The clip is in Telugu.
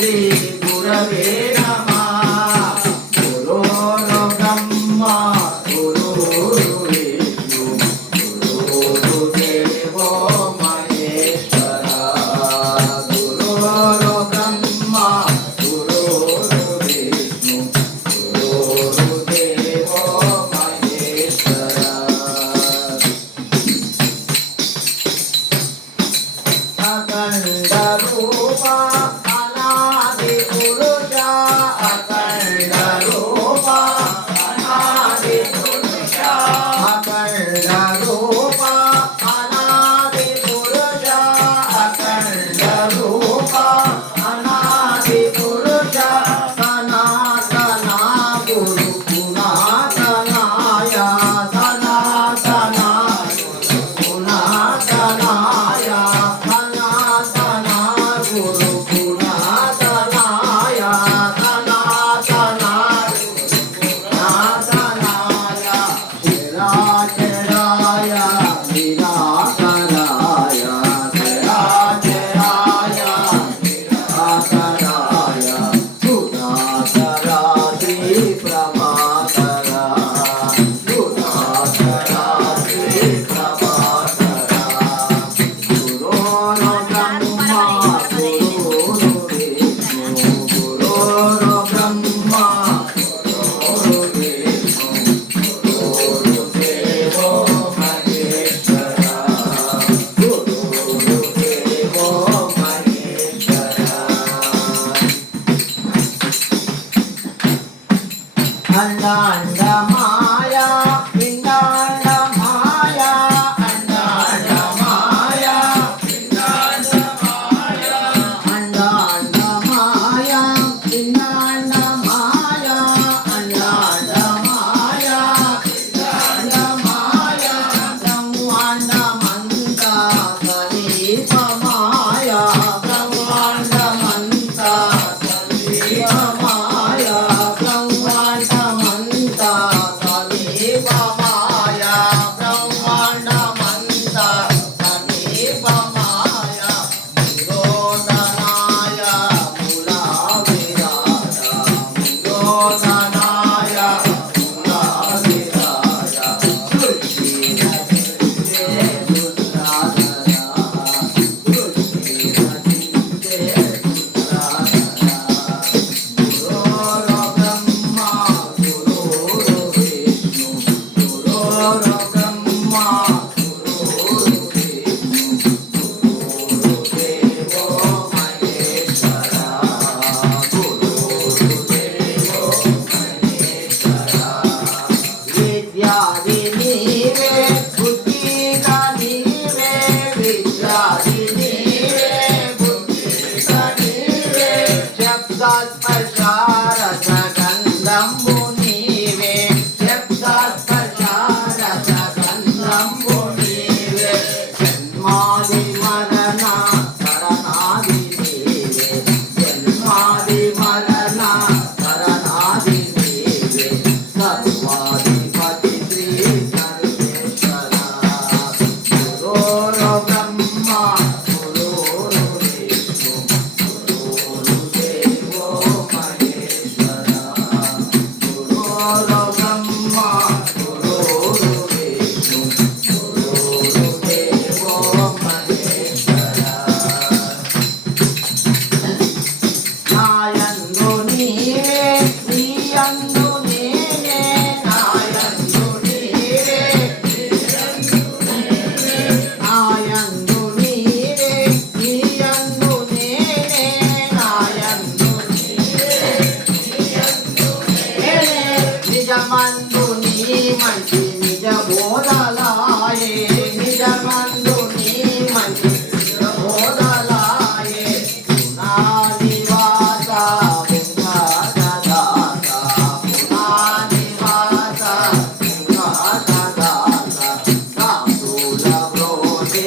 శ్రీ గురవే నమః. గురోర్ బ్రహ్మా గురోర్ విష్ణు గురోర్ దేవో మహేశ్వరా. గురోర్ బ్రహ్మా గురోర్ విష్ణు గురోర్ దేవో మహేశ్వరా. అఖండ రూప అనాది పురుష అఖండ రూప అనాది పురుష అఖండ రూప అనాది పురుష అఖండ రూప అనాది పురుష సనాతన గురు పునాతనాయ సనాతన పునాతనాయ సనాతన గురు పునాతనాయ సనాతన పునాతనాయ చరాచరాయ నిరాకరాయ చరాచరాయ నిరాకరాయ సుధాకరా శ్రీ ప్రభాకర సుధాకరా శ్రీ ప్రభాకర. గురోర్ బ్రహ్మా గురోర్ విష్ణు గురోర్ బ్రహ్మా గురోర్ విష్ణు గురోర్ దేవో మహేశ్వరా. గురోర్ దేవో మహేశ్వరా. అండాండ మాయా పిండాండ మాయా అండాండ మాయా పిండాండ మాయా అండాండ మాయా పిండాండ మాయా అండాండ మాయా పిండాండ మాయా బ్రహ్మాండ మంతా సమీప మాయా బ్రహ్మాండ మంతా సమీప మాయా బ్రహ్మాండ మంతా సమీప మాయా బ్రహ్మాండ మంతా సమీప మాయా నిరోధనాయ మూలా విరాజ నిరోధనాయ మూలా విరాజ సృష్టి రచించే రుద్రాధర సృష్టి రచించే రుద్రాధర. గురోర్ బ్రహ్మా గురోర్ విష్ణు గురోర్ బ్రహ్మా గురోర్ విష్ణు గురోర్ దేవో మహేశ్వరా. గురోర్ దేవో మహేశ్వరా. విద్యాది నీవే బుద్ధిక నీవే విద్యాది నీవే బుద్ధిక నీవే శబ్ద స్పర్శ రస గంధంబు నీవే శబ్ద స్పర్శ రస గంధంబు నీవే జన్మాది మరణ కరణాది నీవే జన్మాది మరణ కరణాది నీవే సర్వాధిపతి శ్రీ సర్వేశ్వరా. గురోర్ బ్రహ్మా గురోర్ విష్ణు గురోర్ దేవో మహేశ్వరా. గురోర్ బ్రహ్మా గురోర్ విష్ణు గురోర్ దేవో మహేశ్వరా. నాయందు నీవే నీయందు నేనే నాయందు నీవే నాయందు నీవే నీయందు నేనే నాయందు నేనే నిజమందు నీ మంచి నిజ బోధలాయే నిజమందు నీ మంచి నిజ బోధలాయే. పునాదివాస వెంకటదాస పునాదివాస వెంకటదాస సాధుల బ్రోచే